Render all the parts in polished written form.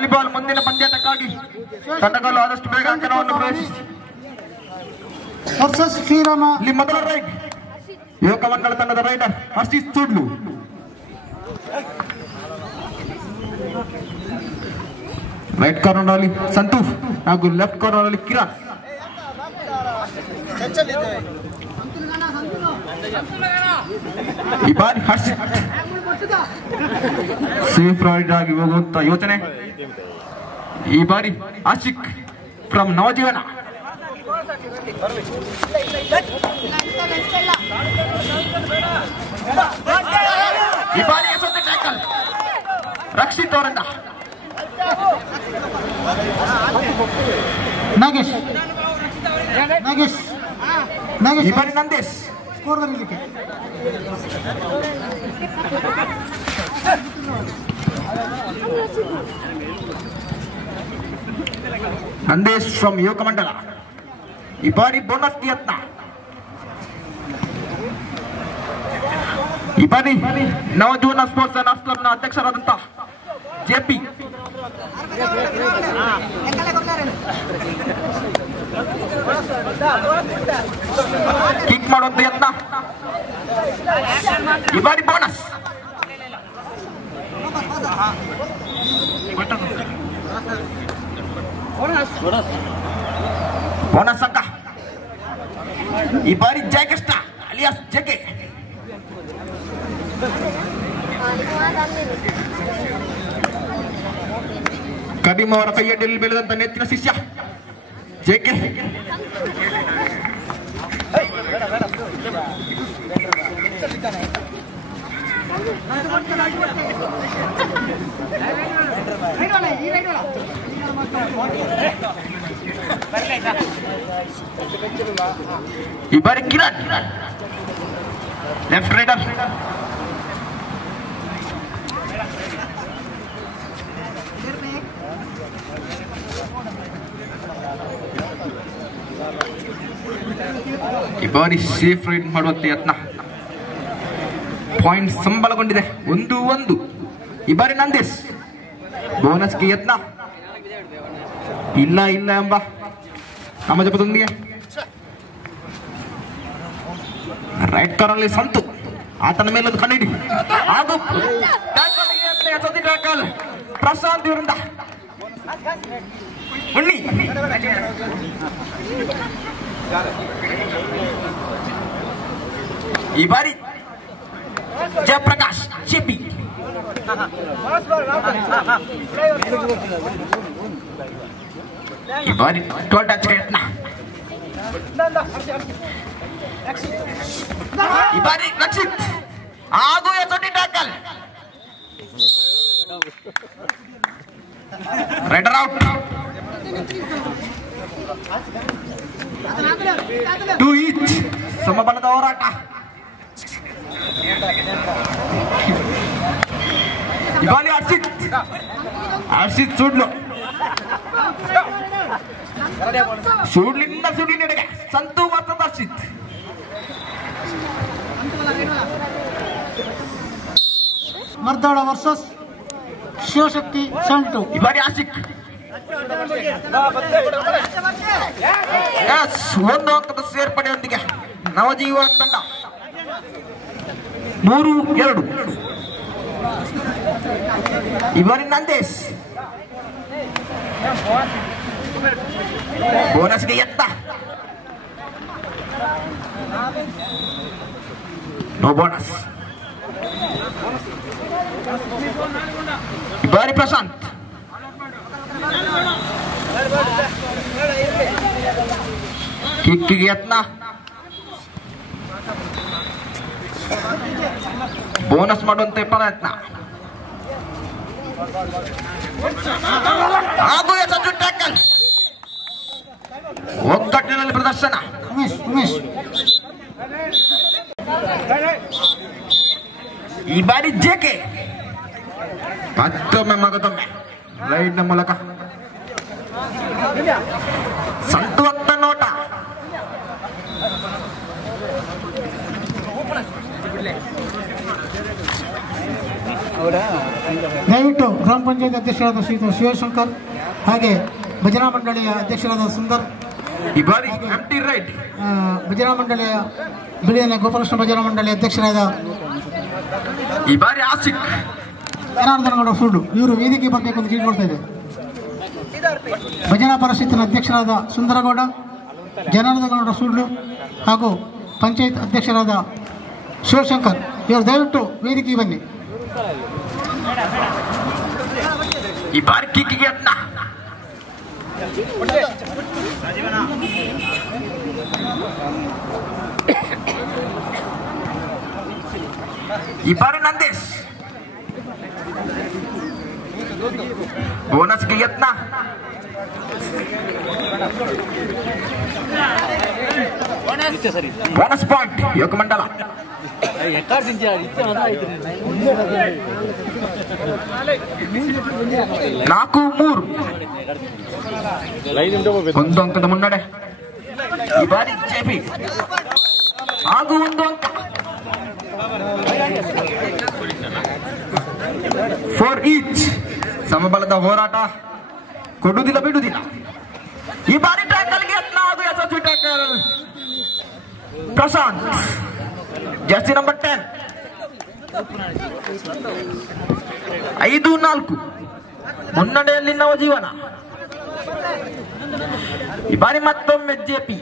Volleyball ಮುಂದಿನ ಪಂದ್ಯಾಟಕ್ಕಾಗಿ ತಂಡಗಳು ಆದಷ್ಟು ಬೇಗ ಅಂಕಣವನ್ನು ಪ್ರವೇಶಿಸಿ. ಇಲ್ಲಿ ಮೊದಲ ರೈಡ್ ಯುವಕ ಮಂಡಳ ತಂಡದ ರೈಡರ್ ಹರ್ಷಿತ್ ಚೂಡ್ಲು. ರೈಟ್ ಕಾರ್ನರ್ ಅಲ್ಲಿ ಸಂತೂಫ್ ಹಾಗೂ ಲೆಫ್ಟ್ ಕಾರ್ನರ್ ಅಲ್ಲಿ ಕಿರಣ್. ಈ ಬಾರಿ ಹರ್ಷಿತ್ ಸೇಫ್ ರೈಡ್ ಆಗಿ ಹೋಗುವಂತ ಯೋಚನೆ. ಈ ಬಾರಿ ಆಶಿಕ್ ಫ್ರಮ್ ನವಜೀವನ. ಈ ಬಾರಿ ಟ್ಯಾಕಲ್ ರಕ್ಷಿತ್ ಅವರಿಂದ. ನಾಗೇಶ್ ಈ ಬಾರಿ ನಂದೇಶ್ ಸ್ಕೋರ್ ಬರೀಲಿಕ್ಕೆ. ನಂದೇಶ್ ಫ್ರಮ್ ಯುವಕ ಮಂಡಲ. ಈ ಬಾರಿ ಬೋನಸ್ ಯತ್ನ. ಈ ಬಾರಿ ನವಜೀವನ ಸ್ಪೋರ್ಟ್ಸ್ ಅಂಡ್ ಆರ್ಟ್ಸ್ ಕ್ಲಬ್ನ ಅಧ್ಯಕ್ಷರಾದಂತ ಜೆಪಿ ಕಿಕ್ ಮಾಡುವಂತ ಯತ್ನ. ಈ ಬಾರಿ ಬೋನಸ್. ಬೋನಸ್ ಅಂಕ. ಈ ಬಾರಿ ಜಯಕೃಷ್ಣ ಅಲಿಯಾಸ್ ಜೆಕೆ. ಕದೀಮ್ ಅವರ ಕೈಯಡ್ಡಿಯಲ್ಲಿ ಬೆಳೆದಂತ ನೆಚ್ಚಿನ ಶಿಷ್ಯ ಜೆಕೆ. ಈ ಬಾರಿ ಕಿರಣ್ ಲೆಫ್ಟ್ ರೈಡರ್. ಈ ಬಾರಿ ಸೇಫ್ ರೈಡ್ ಮಾಡುವಂತ ಯತ್ನ. ಪಾಯಿಂಟ್ ಸಂಬಳಗೊಂಡಿದೆ 1-1. ಈ ಬಾರಿ ನಂದೇಶ್ ಬೋನಸ್ಗೆ ಯತ್ನ. ಇಲ್ಲ ಎಂಬ ನಾಮಜಪದೊಂದಿಗೆ ರೈಟ್ ಕಾರಲ್ಲಿ ಸಂತು ಆತನ ಮೇಲೊಂದು ಕಣ್ಣಿಡಿ ಹಾಗೂ ಟ್ಯಾಕಲ್ ಪ್ರಶಾಂತ್ ಇವರಿಂದ ಉಣ್ಣಿ. ಈ ಬಾರಿ ಜಯಪ್ರಕಾಶ್ ಚಿಪಿ. ಈ ಬಾರಿ ಟೋಲ್ ಟಚ್ ಯತ್ನ. ಈ ಬಾರಿ ರಕ್ಷಿತ್ ಹಾಗೂ ಎಚ್ ಟ್ಯಾಕಲ್. Raider out. 2 ಈಚ್ ಸಮಬಲದ ಹೋರಾಟ. ಈ ಬಾರಿ ಹರ್ಷಿತ್ ಸುಡ್ಲು. ಸುಡ್ಲಿಂದ ಸುಡ್ಲಿನೆಡೆಗೆ ಸಂತು ಮತ್ತು ಹರ್ಷಿತ್. ಮರ್ದಾಳ ವರ್ಸಸ್ ಶಿವಶಕ್ತಿ ಸಂಟು. ಈ ಬಾರಿ ಆಶಿಕ್ ಒಂದು ಅಂಕದ ಸೇರ್ಪಡೆಯೊಂದಿಗೆ ನವಜೀವನ ತಂಡ 3-2. ಈ ಬಾರಿ ನಂದೇಶ್ ಬೋನಸ್ಗೆ ಯತ್ನ. No bonus. ಈ ಬಾರಿ ಪ್ರಶಾಂತ್ ಕಿಕ್ಕಿಗೆ ಯತ್ನ. ಬೋನಸ್ ಮಾಡುವಂತೆ ಪ್ರಯತ್ನ ಹಾಗೂ ಟ್ಯಾಕಲ್. ಒಗ್ಗಟ್ಟಿನಲ್ಲಿ ಪ್ರದರ್ಶನ. ಈ ಬಾರಿ ಜೆಕೆ ಮತ್ತೊಮ್ಮೆ ರೈಡ್ನ ಮೂಲಕ ಸಂತು ಹತ್ತ ನೋಟ. ahora ದಯವಿಟ್ಟು ಗ್ರಾಮ ಪಂಚಾಯತ್ ಅಧ್ಯಕ್ಷರಾದ ಶ್ರೀ ಶಿವಶಂಕರ್ ಹಾಗೆ ಭಜನಾ ಮಂಡಳಿಯ ಅಧ್ಯಕ್ಷರಾದ ಸುಂದರ್, ಈ ಬಾರಿ ಎಂಟಿ ರೈಟ್ ಭಜನಾ ಮಂಡಳಿಯ ಬಿಳಿಯನ ಗೋಪಾಲಕೃಷ್ಣ ಭಜನಾ ಮಂಡಳಿಯ ಅಧ್ಯಕ್ಷರಾದ ಈ ಬಾರಿ ಆಸಿಕ್ ಜನಾರ್ದನಗೌಡ ಸುಳ್ಳು ಇವರು ವೇದಿಕೆ ಬರಬೇಕು ಅಂತ ಕೇಳ್ಕೊಳ್ತಾ ಇದೆ. ಭಜನಾ ಪರಿಷತ್ತಿನ ಅಧ್ಯಕ್ಷರಾದ ಸುಂದರಗೌಡ, ಜನಾರ್ದನಗೌಡ ಸುಳ್ಳು ಹಾಗೂ ಪಂಚಾಯತ್ ಅಧ್ಯಕ್ಷರಾದ ಶಿವಶಂಕರ್ ಇವರು ದಯವಿಟ್ಟು ವೇದಿಕೆಗೆ ಬನ್ನಿ. ಈ ಬಾರಿ ಕಿಕ್ಕಿಗೆ ಯತ್ನ, ಈ ಬಾರಿ ನಂದೇಶ್ ಬೋನಸ್ಗೆ ಯತ್ನ, ಬೋನಸ್ ಪಾಯಿಂಟ್ ಯೋಗಮಂಡಲ. 4-3 ಒಂದು ಅಂಕದ ಮುನ್ನಡೆ. ಈ ಬಾರಿ ಜೆಪಿ ಹಾಗೂ 1 ಅಂಕ. 4 ಈಚ್. ಸಮಬಲದ ಹೋರಾಟ ಕೊಡುವುದಿಲ್ಲ ಬಿಡುವುದಿಲ್ಲ. ಈ ಬಾರಿ ಟ್ಯಾಕಲ್ಗೆ ಯತ್ನ ಹಾಗೂ ಯಶಸ್ವಿ ಟ್ಯಾಕಲ್. Prashanth jersey number 10. 5-4 ಮುನ್ನಡೆಯಲ್ಲಿ ನವಜೀವನ. ಈ ಬಾರಿ ಮತ್ತೊಮ್ಮೆ ಜೆಪಿ.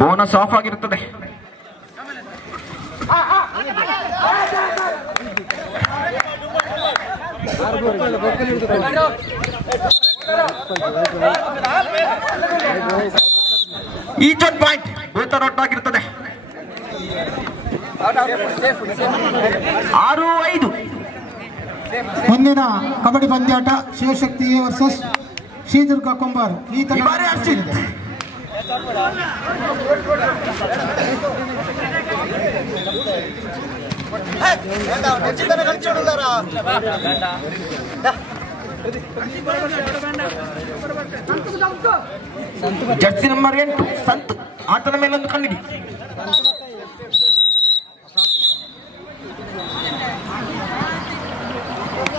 ಬೋನಸ್ ಆಫ್ ಆಗಿರುತ್ತದೆ. ಈಚ್ ಒನ್ ಪಾಯಿಂಟ್ ಬೋತರೊಟ್ಟಾಗಿರುತ್ತದೆ. 6-5 ಮುಂದಿನ ಕಬಡ್ಡಿ ಪಂದ್ಯಾಟ ಶಿವಶಕ್ತಿ ಎ ವರ್ಸಸ್ ಶ್ರೀದುರ್ಗ ಕೊಂಬಾರು. ಈ ಬಾರಿ ಅರ್ಚಿತ್ ಜರ್ಸಿ ನಂಬರ್ 8 ಸಂತು ಆತನ ಮೇಲೊಂದು ಕಣ್ಣಿಡಿ.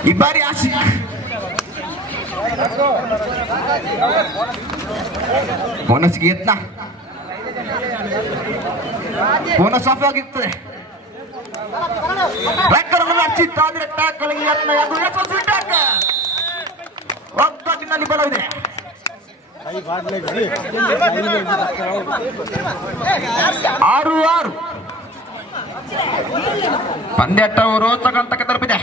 ಈ ಬಾರಿ ಆಶಿಕ್ ಬೋನಸ್ಗೆ ಯತ್ನ. ಬೋನಸ್ ಆಫ್ ಆಗಿರ್ತದೆ. ಅರ್ಚಿತ್ ಆದ್ರೆ ಟ್ಯಾಕಲ್ಗೆ ಯತ್ನ. ಒಗ್ಗಟ್ಟಿನಲ್ಲಿ ಬಲವಿದೆ. 6-6 ಪಂದ್ಯಾಟವು ರೋಚಕ ಹಂತಕ್ಕೆ ತಲುಪಿದೆ.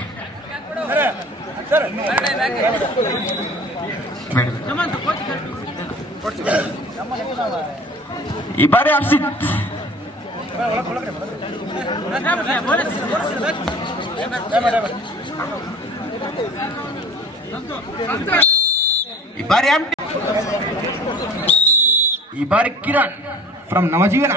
ಈ ಬಾರಿ ಹರ್ಷಿತ್ ಈ ಬಾರಿ ಕಿರಣ್ ಫ್ರಮ್ ನವಜೀವನ.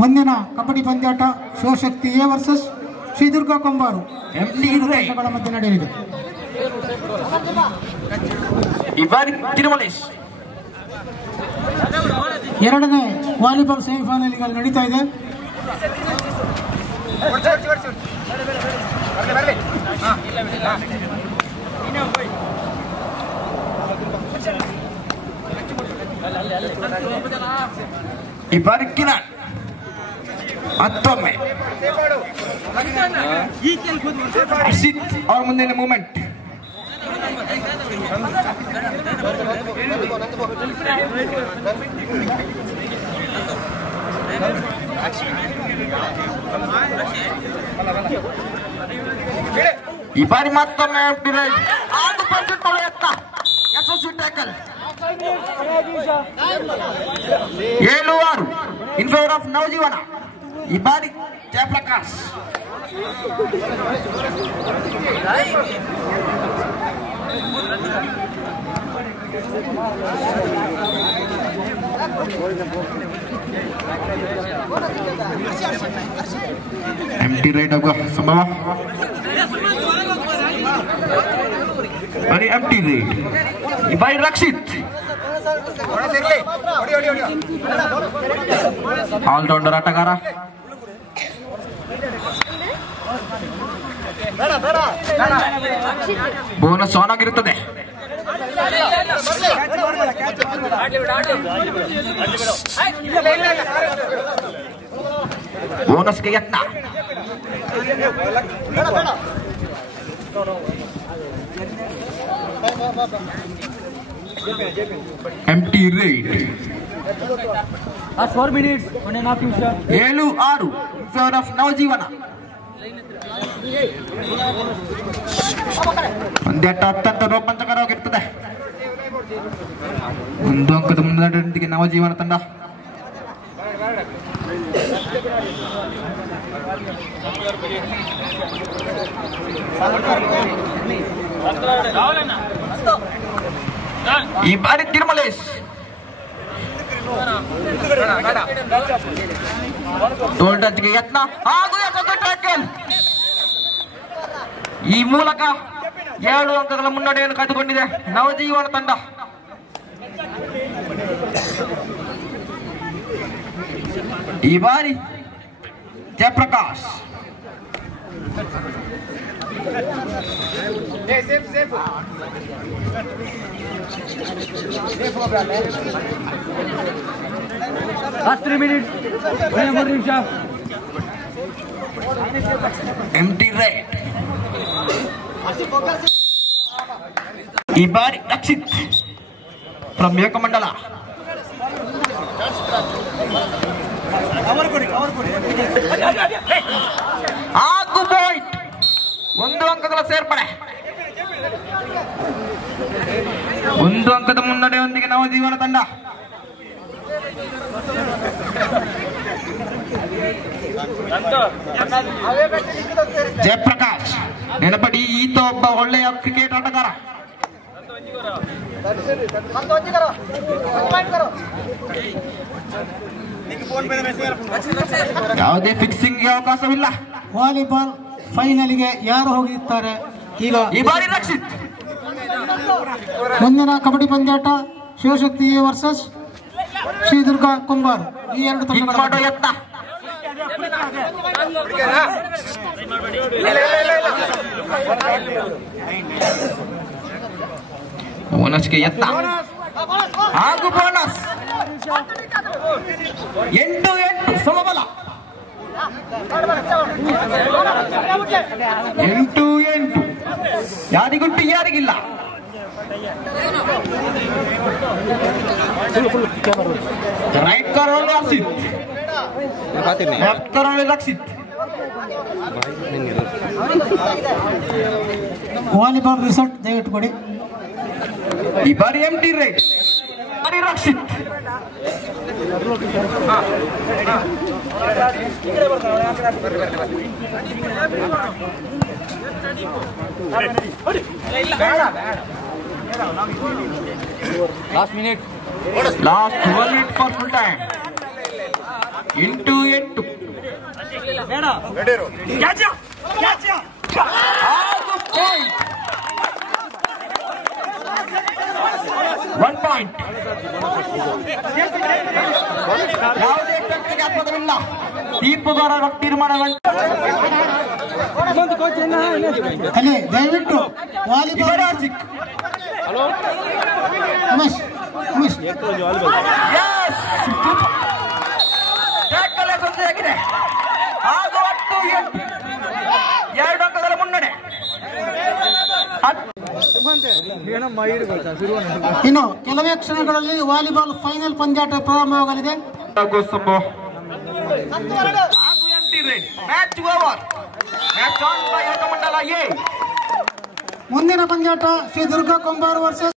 ಮುಂದಿನ ಕಬಡ್ಡಿ ಪಂದ್ಯಾಟ ಶಿವಶಕ್ತಿ ಎ ವರ್ಸಸ್ ಶ್ರೀದುರ್ಗ ಕೊಂಬಾರು ತಂಡಗಳ ಮಧ್ಯೆ ನಡೆಯಲಿದೆ. ಈ ಬಾರಿ ತಿರುಮಲೇಶ್ ಎರಡನೇ ವಾಲಿಬಾಲ್ ಸೆಮಿಫೈನಲ್ಗಳು ನಡೀತಾ ಇದೆ. ಈ ಬಾರಿ ಕಿರಣ್ ಮತ್ತೊಮ್ಮೆ ಹರ್ಷಿತ್ ಅವ್ರ ಮುಂದಿನ ಮೂಮೆಂಟ್. ಈ ಬಾರಿ ಮತ್ತೊಮ್ಮೆ ಯಶಸ್ವಿ tackle. 7-6 in favour of Navajeevana. ಈ ಬಾರಿ ಜಯಪ್ರಕಾಶ್ ಎಂಟಿ ರೈಟ್ ಆಗುವ ಸಂಭವ ಬರೀ ಎಂಟಿ ರೈಟ್ ಈ ಬಾರಿ ರಕ್ಷಿತ್ ಆಲ್ರೌಂಡರ್ ಆಟಗಾರ ಬೋನಸ್ ಆನ್ ಆಗಿರುತ್ತದೆ ಬೋನಸ್ಗೆ ಯತ್ನ ಎಂಟಿ ರೈಟ್ 4 minutes 1.5 ನಿಮಿಷ 7-6 ಫೇವರ್ ಆಫ್ ನವಜೀವನ ಪಂದ್ಯಾಟ ಅತ್ಯಂತ ರೋಮಾಂಚಕರವಾಗಿರ್ತದೆ ಒಂದು ಅಂಕದ ಮುನ್ನಡೆಯೊಂದಿಗೆ ನವಜೀವನ ತಂಡ ಈ ಬಾರಿ ತಿರುಮಲೇಶ್ ಟೋಲ್ ಟಚ್ಗೆ ಯತ್ನ ಹಾಗೂ ಟ್ಯಾಕಲ್ ಈ ಮೂಲಕ 7 ಅಂಕಗಳ ಮುನ್ನಡೆಯನ್ನು ಕಾಯ್ದುಕೊಂಡಿದೆ ನವಜೀವನ ತಂಡ ಈ ಬಾರಿ ಜಯಪ್ರಕಾಶ್ ಲಾಸ್ಟ್ 3 minutes 3 ನಿಮಿಷ ಎಂಟಿ ರೈಟ್ ಈ ಬಾರಿ ರಕ್ಷಿತ್ ಫ್ರಮ್ ಏಕಮಂಡಲ ಹಾಗೂ ಪಾಯಿಂಟ್ 1 ಅಂಕಗಳ ಸೇರ್ಪಡೆ 1 ಅಂಕದ ಮುನ್ನಡೆಯೊಂದಿಗೆ ನವಜೀವನ ತಂಡ ಜಯಪ್ರಕಾಶ್ ನೆನಪಡಿ ಈತ ಒಬ್ಬ ಒಳ್ಳೆಯ ಕ್ರಿಕೆಟ್ ಆಟಗಾರ ಯಾವುದೇ ಫಿಕ್ಸಿಂಗ್ ಅವಕಾಶವಿಲ್ಲ ವಾಲಿಬಾಲ್ ಫೈನಲ್ಗೆ ಯಾರು ಹೋಗಿದ್ದಾರೆ ಈಗ ಈ ಬಾರಿ ರಕ್ಷಿತ್ ಮುಂದಿನ ಕಬಡ್ಡಿ ಪಂದ್ಯಾಟ ಶಿವಶಕ್ತಿ ವರ್ಸಸ್ ಶ್ರೀದುರ್ಗ ಕುಂಬಾರ್ ಈ 2 ತಂಡಗಳ ಮಾಡೋ ಯತ್ನ ಬೋನಸ್ಗೆ ಯತ್ನ ಹಾಗೂ ಬೋನಸ್ 8-8 ಸಮಬಲ 8-8 ಯಾರಿಗುಂಟು ಯಾರಿಗಿಲ್ಲ ರೈಟ್ ಕರೋಲ್ ರಕ್ಷಿತ್ ಲೆಫ್ಟ್ ಕರೋಲ್ ರಕ್ಷಿತ್ ವಾಲಿಬಾಲ್ ರಿಸಲ್ಟ್ ದಯವಿಟ್ಟು ಕೊಡಿ ಈ ಬಾರಿ ಎಂಟಿ ರೈಟ್ ಬಾರಿ Rakshith last minute last 1 minute for full time 8-8 1 point ಯಾವುದೇ ಕಟ್ಟಿಗೆ ಆತ್ಮದವಿಲ್ಲ ತೀರ್ಪುಗಾರರ ತೀರ್ಮಾನವನ್ನು ಅಲ್ಲಿ ದಯವಿಟ್ಟು ವಾಲಿಬಾಲ್ ಉಮೇಶ್ ಉಮೇಶ್ ಆಗಿದೆ ಹಾಗೂ 2 ಅಂಕಗಳ ಮುನ್ನಡೆ ಇನ್ನು ಕೆಲವೇ ಕ್ಷಣಗಳಲ್ಲಿ ವಾಲಿಬಾಲ್ ಫೈನಲ್ ಪಂದ್ಯಾಟ ಪ್ರಾರಂಭವಾಗಲಿದೆ match over match won by Ekamandala A ಮುಂದಿನ ಪಂದ್ಯಾಟ ಶ್ರೀ ದುರ್ಗ ಕುಂಬಾರ್ ವರ್ಸಸ್